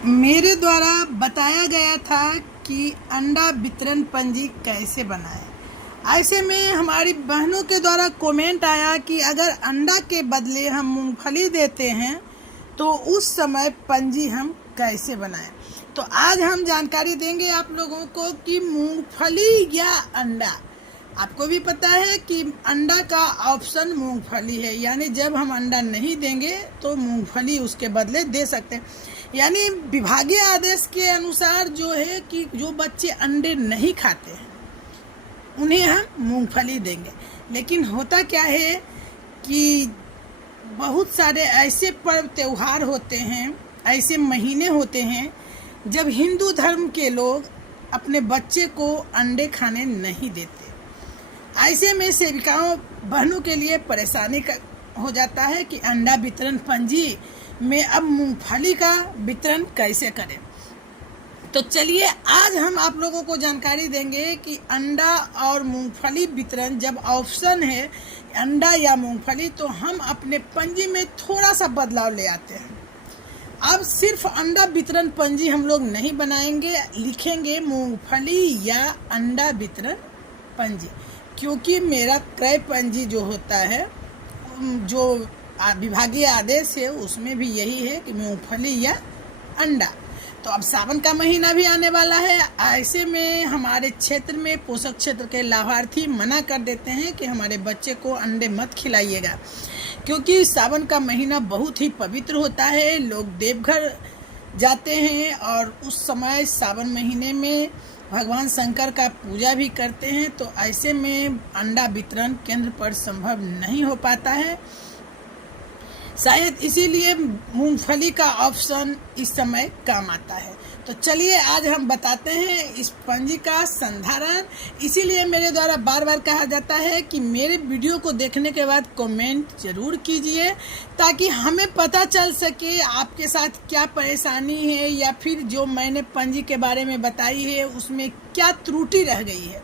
मेरे द्वारा बताया गया था कि अंडा वितरण पंजी कैसे बनाएं। ऐसे में हमारी बहनों के द्वारा कमेंट आया कि अगर अंडा के बदले हम मूंगफली देते हैं तो उस समय पंजी हम कैसे बनाएं। तो आज हम जानकारी देंगे आप लोगों को कि मूंगफली या अंडा। आपको भी पता है कि अंडा का ऑप्शन मूंगफली है, यानी जब हम अंडा नहीं देंगे तो मूंगफली उसके बदले दे सकते हैं। यानी विभागीय आदेश के अनुसार जो है कि जो बच्चे अंडे नहीं खाते हैं उन्हें हम मूंगफली देंगे। लेकिन होता क्या है कि बहुत सारे ऐसे पर्व त्योहार होते हैं, ऐसे महीने होते हैं जब हिंदू धर्म के लोग अपने बच्चे को अंडे खाने नहीं देते। ऐसे में सेविकाओं बहनों के लिए परेशानी हो जाता है कि अंडा वितरण पंजी में अब मूंगफली का वितरण कैसे करें। तो चलिए आज हम आप लोगों को जानकारी देंगे कि अंडा और मूंगफली वितरण जब ऑप्शन है अंडा या मूंगफली, तो हम अपने पंजी में थोड़ा सा बदलाव ले आते हैं। अब सिर्फ अंडा वितरण पंजी हम लोग नहीं बनाएंगे, लिखेंगे मूंगफली या अंडा वितरण पंजी, क्योंकि मेरा क्रय पंजी जो होता है, जो विभागीय आदेश है, उसमें भी यही है कि मूंगफली या अंडा। तो अब सावन का महीना भी आने वाला है। ऐसे में हमारे क्षेत्र में पोषक क्षेत्र के लाभार्थी मना कर देते हैं कि हमारे बच्चे को अंडे मत खिलाइएगा, क्योंकि सावन का महीना बहुत ही पवित्र होता है। लोग देवघर जाते हैं और उस समय सावन महीने में भगवान शंकर का पूजा भी करते हैं। तो ऐसे में अंडा वितरण केंद्र पर संभव नहीं हो पाता है, शायद इसीलिए मूंगफली का ऑप्शन इस समय काम आता है। तो चलिए आज हम बताते हैं इस पंजी का संधारण। इसीलिए मेरे द्वारा बार बार कहा जाता है कि मेरे वीडियो को देखने के बाद कमेंट जरूर कीजिए, ताकि हमें पता चल सके आपके साथ क्या परेशानी है, या फिर जो मैंने पंजी के बारे में बताई है उसमें क्या त्रुटि रह गई है,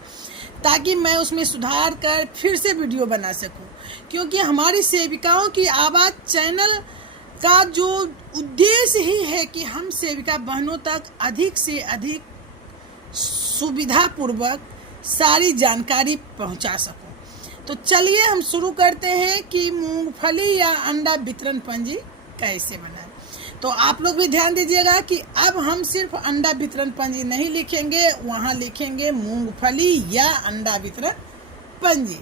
ताकि मैं उसमें सुधार कर फिर से वीडियो बना सकूं। क्योंकि हमारी सेविकाओं की आवाज़ चैनल का जो उद्देश्य ही है कि हम सेविका बहनों तक अधिक से अधिक सुविधापूर्वक सारी जानकारी पहुंचा सकूं। तो चलिए हम शुरू करते हैं कि मूंगफली या अंडा वितरण पंजी कैसे बनाएं। तो आप लोग भी ध्यान दीजिएगा कि अब हम सिर्फ अंडा वितरण पंजी नहीं लिखेंगे, वहाँ लिखेंगे मूंगफली या अंडा वितरण पंजी।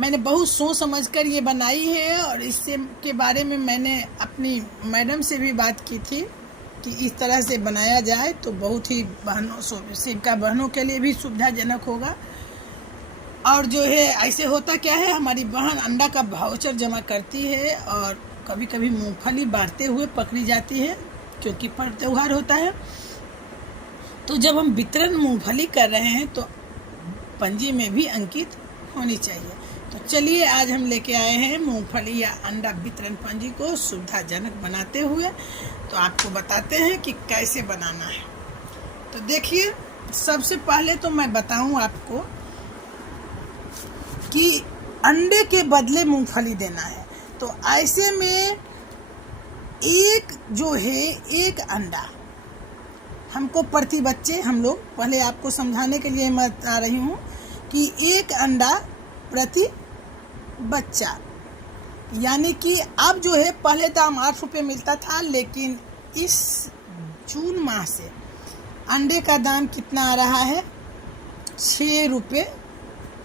मैंने बहुत सोच समझकर ये बनाई है और इससे के बारे में मैंने अपनी मैडम से भी बात की थी कि इस तरह से बनाया जाए तो बहुत ही बहनों सेविका बहनों के लिए भी सुविधाजनक होगा। और जो है ऐसे होता क्या है, हमारी बहन अंडा का वाउचर जमा करती है और कभी कभी मूंगफली बांटते हुए पकड़ी जाती है, क्योंकि पर्व त्योहार होता है। तो जब हम वितरण मूंगफली कर रहे हैं तो पंजी में भी अंकित होनी चाहिए। तो चलिए आज हम लेके आए हैं मूंगफली या अंडा वितरण पंजी को सुविधाजनक बनाते हुए। तो आपको बताते हैं कि कैसे बनाना है। तो देखिए, सबसे पहले तो मैं बताऊं आपको कि अंडे के बदले मूंगफली देना है। तो ऐसे में एक अंडा हमको प्रति बच्चे, हम लोग पहले आपको समझाने के लिए मैं बता रही हूँ कि एक अंडा प्रति बच्चा, यानी कि अब जो है पहले दाम 8 रुपये मिलता था, लेकिन इस जून माह से अंडे का दाम कितना आ रहा है, 6 रुपये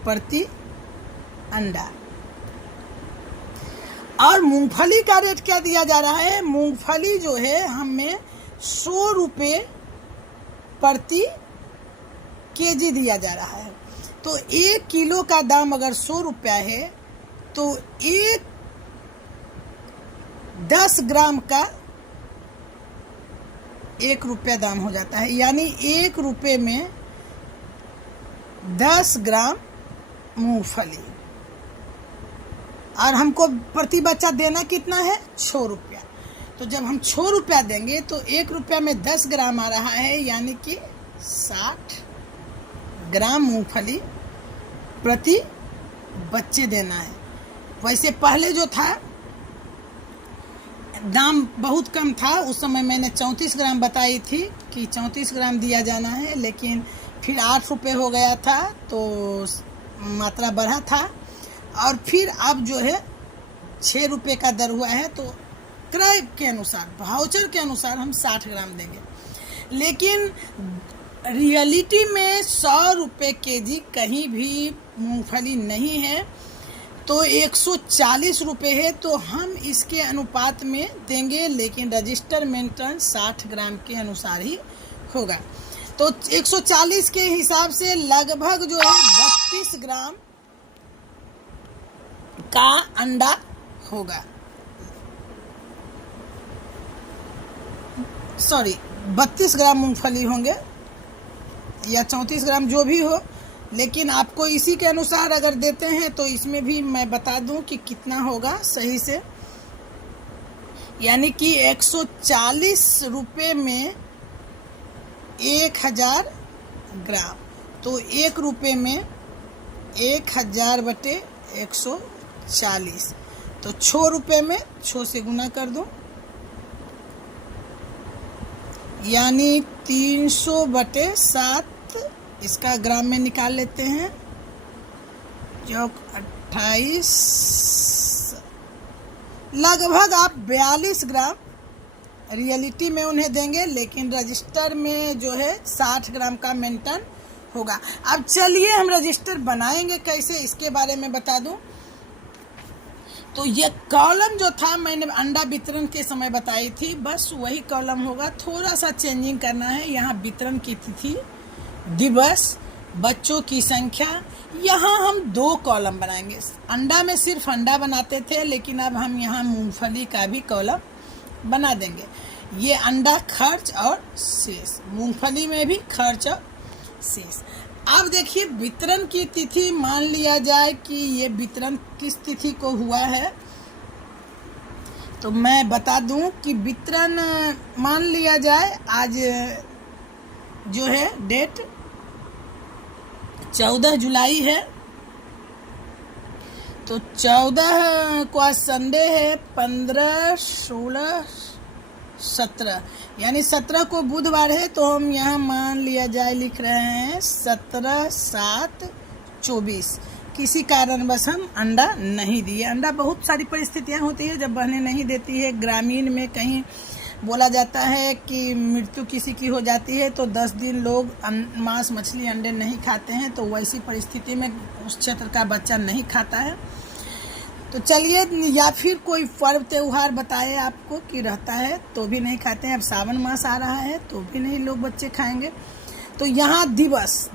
प्रति अंडा। और मूंगफली का रेट क्या दिया जा रहा है, मूंगफली जो है हमें 100 रुपये प्रति केजी दिया जा रहा है। तो 1 किलो का दाम अगर 100 रुपया है तो 10 ग्राम का 1 रुपया दाम हो जाता है, यानी 1 रुपये में 10 ग्राम मूंगफली। और हमको प्रति बच्चा देना कितना है, 6 रुपया। तो जब हम 6 रुपया देंगे तो 1 रुपया में 10 ग्राम आ रहा है, यानी कि 60 ग्राम मूंगफली प्रति बच्चे देना है। वैसे पहले जो था दाम बहुत कम था उस समय, मैंने 34 ग्राम बताई थी कि 34 ग्राम दिया जाना है, लेकिन फिर 8 रुपये हो गया था तो मात्रा बढ़ा था, और फिर अब जो है 6 रुपये का दर हुआ है। तो क्रय के अनुसार, वाउचर के अनुसार हम 60 ग्राम देंगे, लेकिन रियलिटी में 100 रुपये केजी कहीं भी मूंगफली नहीं है, तो 140 रुपये है, तो हम इसके अनुपात में देंगे, लेकिन रजिस्टर मेंटेन 60 ग्राम के अनुसार ही होगा। तो 140 के हिसाब से लगभग जो है 32 ग्राम का अंडा होगा, सॉरी 32 ग्राम मूंगफली होंगे या 34 ग्राम जो भी हो, लेकिन आपको इसी के अनुसार अगर देते हैं तो इसमें भी मैं बता दूं कि कितना होगा सही से, यानी कि 140 रुपये में 1000 ग्राम, तो 1 रुपये में 1000 बटे 140, तो 6 रुपये में 6 से गुना कर दूं, यानी 300 बटे 7 इसका ग्राम में निकाल लेते हैं, जो 28, लगभग आप 42 ग्राम रियलिटी में उन्हें देंगे, लेकिन रजिस्टर में जो है 60 ग्राम का मेंटेन होगा। अब चलिए हम रजिस्टर बनाएंगे कैसे, इसके बारे में बता दूं। तो ये कॉलम जो था मैंने अंडा वितरण के समय बताई थी, बस वही कॉलम होगा, थोड़ा सा चेंजिंग करना है। यहाँ वितरण की तिथि, दिवस, बच्चों की संख्या, यहाँ हम 2 कॉलम बनाएंगे। अंडा में सिर्फ अंडा बनाते थे, लेकिन अब हम यहाँ मूंगफली का भी कॉलम बना देंगे। ये अंडा खर्च और शेष, मूंगफली में भी खर्च और शेष। अब देखिए वितरण की तिथि, मान लिया जाए कि ये वितरण किस तिथि को हुआ है, तो मैं बता दूं कि वितरण मान लिया जाए आज जो है डेट 14 जुलाई है, तो 14 को आज संडे है, 15, 16, 17, यानी 17 को बुधवार है, तो हम यहाँ मान लिया जाए लिख रहे हैं 17/7/24। किसी कारणवश हम अंडा नहीं दिए। अंडा बहुत सारी परिस्थितियाँ होती है जब बहनें नहीं देती है। ग्रामीण में कहीं बोला जाता है कि मृत्यु किसी की हो जाती है तो 10 दिन लोग मांस मछली अंडे नहीं खाते हैं, तो वैसी परिस्थिति में उस क्षेत्र का बच्चा नहीं खाता है। तो चलिए, या फिर कोई पर्व त्योहार बताए आपको कि रहता है तो भी नहीं खाते हैं। अब सावन मास आ रहा है तो भी नहीं लोग बच्चे खाएंगे। तो यहाँ दिवस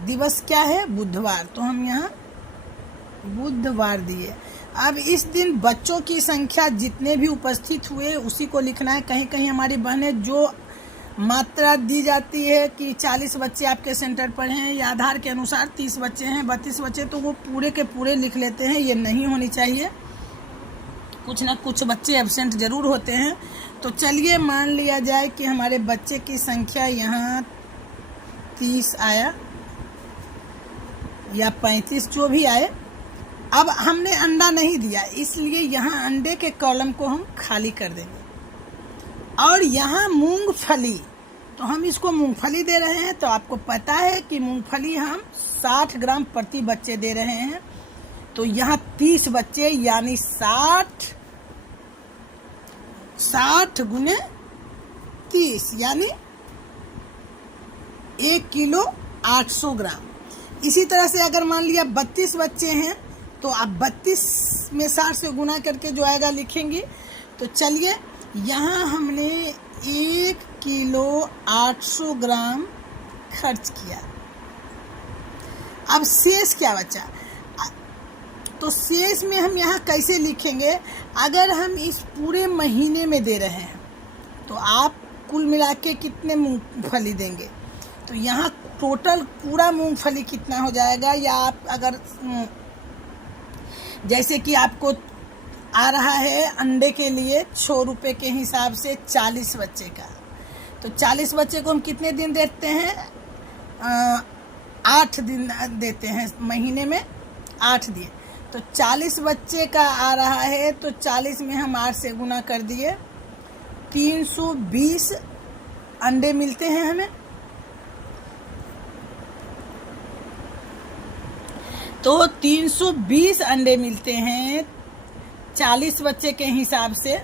क्या है, बुधवार, तो हम यहाँ बुधवार दिए। अब इस दिन बच्चों की संख्या जितने भी उपस्थित हुए उसी को लिखना है। कहीं कहीं हमारी बहनें जो मात्रा दी जाती है कि 40 बच्चे आपके सेंटर पर हैं या आधार के अनुसार 30 बच्चे हैं, 32 बच्चे, तो वो पूरे के पूरे लिख लेते हैं। ये नहीं होनी चाहिए, कुछ ना कुछ बच्चे एब्सेंट जरूर होते हैं। तो चलिए मान लिया जाए कि हमारे बच्चे की संख्या यहाँ 30 आया या 35, जो भी आए। अब हमने अंडा नहीं दिया, इसलिए यहाँ अंडे के कॉलम को हम खाली कर देंगे। और यहाँ मूंगफली, तो हम इसको मूंगफली दे रहे हैं। तो आपको पता है कि मूंगफली हम 60 ग्राम प्रति बच्चे दे रहे हैं। तो यहाँ 30 बच्चे यानी 60 गुने 30 यानी 1 किलो 800 ग्राम। इसी तरह से अगर मान लिया 32 बच्चे हैं तो आप 32 में 60 से गुना करके जो आएगा लिखेंगे। तो चलिए, यहाँ हमने 1 किलो 800 ग्राम खर्च किया। अब शेष क्या बचा, तो शेष में हम यहाँ कैसे लिखेंगे। अगर हम इस पूरे महीने में दे रहे हैं तो आप कुल मिला के कितने मूंगफली देंगे, तो यहाँ टोटल पूरा मूंगफली कितना हो जाएगा। या आप अगर जैसे कि आपको आ रहा है अंडे के लिए 6 रुपये के हिसाब से 40 बच्चे का, तो 40 बच्चे को हम कितने दिन देते हैं, 8 दिन देते हैं, महीने में 8 दिन। तो 40 बच्चे का आ रहा है, तो 40 में हम 8 से गुना कर दिए 320 अंडे मिलते हैं हमें। तो 320 अंडे मिलते हैं 40 बच्चे के हिसाब से।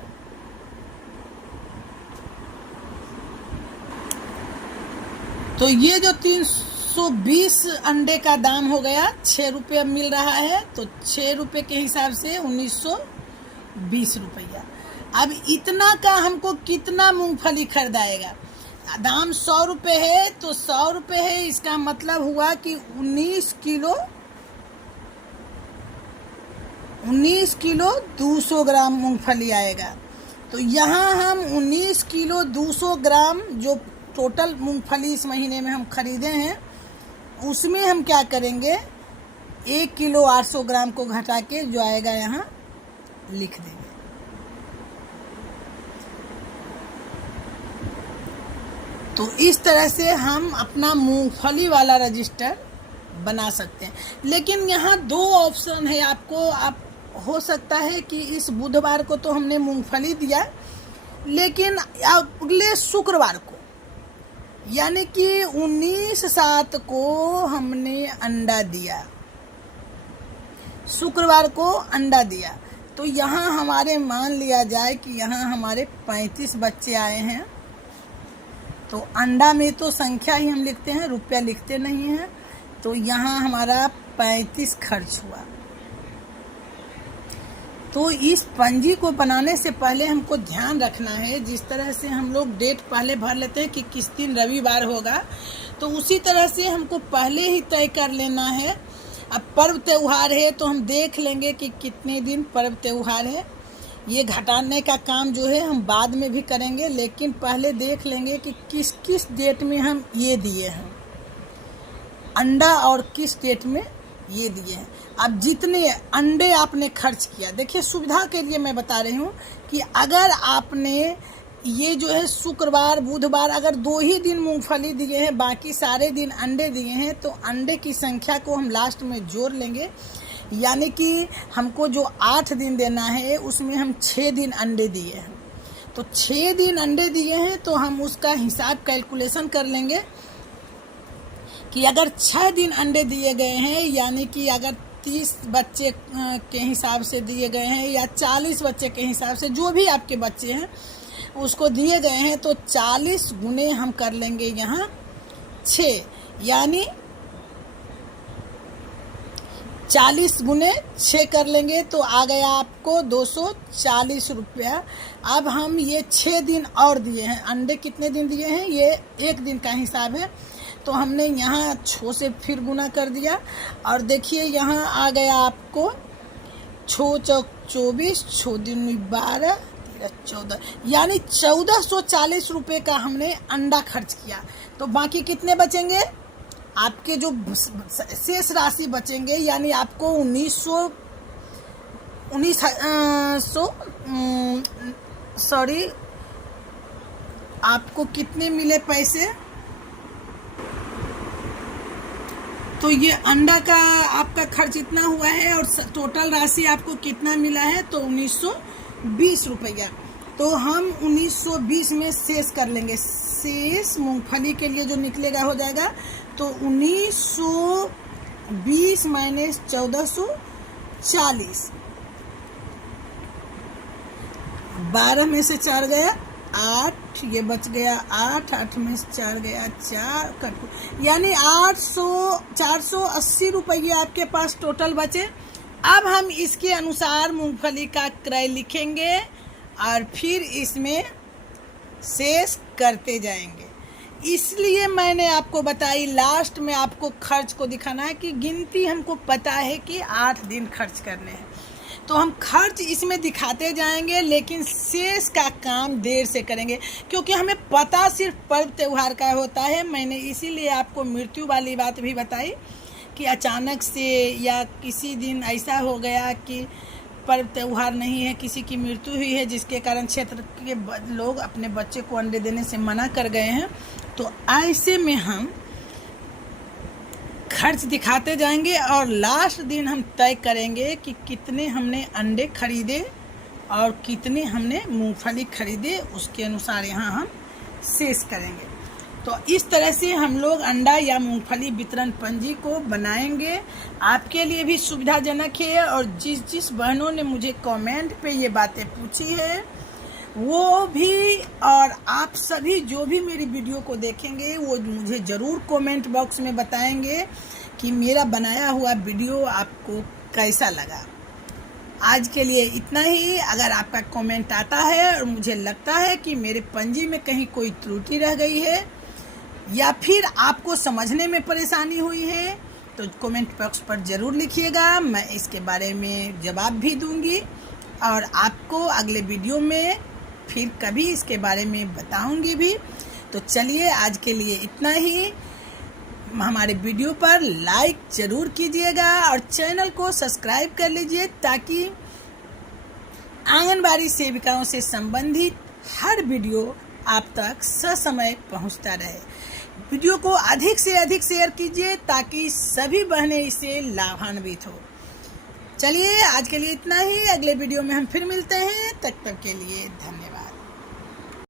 तो ये जो 320 अंडे का दाम हो गया 6 रुपये अब मिल रहा है, तो 6 रुपये के हिसाब से 1920 रुपया। अब इतना का हमको कितना मूंगफली खरीदाएगा? दाम 100 रुपये है, तो 100 रुपये है, इसका मतलब हुआ कि 19 किलो 200 ग्राम मूंगफली आएगा। तो यहाँ हम 19 किलो 200 ग्राम जो टोटल मूंगफली इस महीने में हम खरीदे हैं, उसमें हम क्या करेंगे, 1 किलो 800 ग्राम को घटा के जो आएगा यहाँ लिख देंगे। तो इस तरह से हम अपना मूंगफली वाला रजिस्टर बना सकते हैं। लेकिन यहाँ 2 ऑप्शन है आपको। आप हो सकता है कि इस बुधवार को तो हमने मूंगफली दिया, लेकिन अगले शुक्रवार को यानी कि 19/7 को हमने अंडा दिया, शुक्रवार को अंडा दिया। तो यहाँ हमारे मान लिया जाए कि यहाँ हमारे 35 बच्चे आए हैं। तो अंडा में तो संख्या ही हम लिखते हैं, रुपया लिखते नहीं हैं। तो यहाँ हमारा 35 खर्च हुआ। तो इस पंजी को बनाने से पहले हमको ध्यान रखना है, जिस तरह से हम लोग डेट पहले भर लेते हैं कि किस दिन रविवार होगा, तो उसी तरह से हमको पहले ही तय कर लेना है। अब पर्व त्यौहार है तो हम देख लेंगे कि कितने दिन पर्व त्यौहार है। ये घटाने का काम जो है हम बाद में भी करेंगे, लेकिन पहले देख लेंगे कि किस किस डेट में हम ये दिए हैं अंडा और किस डेट में ये दिए हैं। अब जितने अंडे आपने खर्च किया, देखिए सुविधा के लिए मैं बता रही हूँ कि अगर आपने ये जो है शुक्रवार बुधवार अगर 2 ही दिन मूंगफली दिए हैं, बाकी सारे दिन अंडे दिए हैं, तो अंडे की संख्या को हम लास्ट में जोड़ लेंगे। यानी कि हमको जो 8 दिन देना है उसमें हम 6 दिन अंडे दिए हैं। तो 6 दिन अंडे दिए हैं तो हम उसका हिसाब कैलकुलेशन कर लेंगे कि अगर 6 दिन अंडे दिए गए हैं, यानी कि अगर 30 बच्चे के हिसाब से दिए गए हैं या 40 बच्चे के हिसाब से, जो भी आपके बच्चे हैं उसको दिए गए हैं, तो 40 गुने हम कर लेंगे यहाँ 6, यानी 40 गुने 6 कर लेंगे तो आ गया आपको 240 रुपया। अब हम ये 6 दिन और दिए हैं, अंडे कितने दिन दिए हैं ये 1 दिन का हिसाब है, तो हमने यहाँ 6 से फिर गुना कर दिया। और देखिए यहाँ आ गया आपको 6 चौक 24, 6 दिन 12, 14, यानी 1440 रुपये का हमने अंडा खर्च किया। तो बाकी कितने बचेंगे? आपके जो शेष राशि बचेंगे, यानी आपको 1900 आपको कितने मिले पैसे? तो ये अंडा का आपका खर्च इतना हुआ है और टोटल राशि आपको कितना मिला है? तो 1920 रुपया। तो हम 1920 में शेष कर लेंगे। शेष मूंगफली के लिए जो निकलेगा हो जाएगा, तो 1920 माइनस 1440, 12 में से 4 गया 8, ये बच गया 8, 8 में से 4 गया 4, यानी 480 रुपये आपके पास टोटल बचे। अब हम इसके अनुसार मूंगफली का क्रय लिखेंगे और फिर इसमें शेष करते जाएंगे। इसलिए मैंने आपको बताई, लास्ट में आपको खर्च को दिखाना है कि गिनती हमको पता है कि 8 दिन खर्च करने हैं, तो हम खर्च इसमें दिखाते जाएंगे, लेकिन शेष का काम देर से करेंगे, क्योंकि हमें पता सिर्फ पर्व त्यौहार का होता है। मैंने इसीलिए आपको मृत्यु वाली बात भी बताई कि अचानक से या किसी दिन ऐसा हो गया कि पर्व त्यौहार नहीं है, किसी की मृत्यु हुई है, जिसके कारण क्षेत्र के लोग अपने बच्चे को अंडे देने से मना कर गए हैं। तो ऐसे में हम खर्च दिखाते जाएंगे और लास्ट दिन हम तय करेंगे कि कितने हमने अंडे खरीदे और कितने हमने मूंगफली खरीदे उसके अनुसार यहाँ हम शेष करेंगे। तो इस तरह से हम लोग अंडा या मूंगफली वितरण पंजी को बनाएंगे। आपके लिए भी सुविधाजनक है। और जिस बहनों ने मुझे कमेंट पे ये बातें पूछी है वो भी, और आप सभी जो भी मेरी वीडियो को देखेंगे वो मुझे ज़रूर कमेंट बॉक्स में बताएंगे कि मेरा बनाया हुआ वीडियो आपको कैसा लगा। आज के लिए इतना ही। अगर आपका कमेंट आता है और मुझे लगता है कि मेरे पंजी में कहीं कोई त्रुटि रह गई है या फिर आपको समझने में परेशानी हुई है तो कमेंट बॉक्स पर ज़रूर लिखिएगा। मैं इसके बारे में जवाब भी दूंगी और आपको अगले वीडियो में फिर कभी इसके बारे में बताऊंगी भी। तो चलिए आज के लिए इतना ही। हमारे वीडियो पर लाइक ज़रूर कीजिएगा और चैनल को सब्सक्राइब कर लीजिए ताकि आंगनबाड़ी सेविकाओं से संबंधित हर वीडियो आप तक ससमय पहुंचता रहे। वीडियो को अधिक से अधिक शेयर कीजिए ताकि सभी बहनें इससे लाभान्वित हो। चलिए आज के लिए इतना ही। अगले वीडियो में हम फिर मिलते हैं। तब तक के लिए धन्यवाद।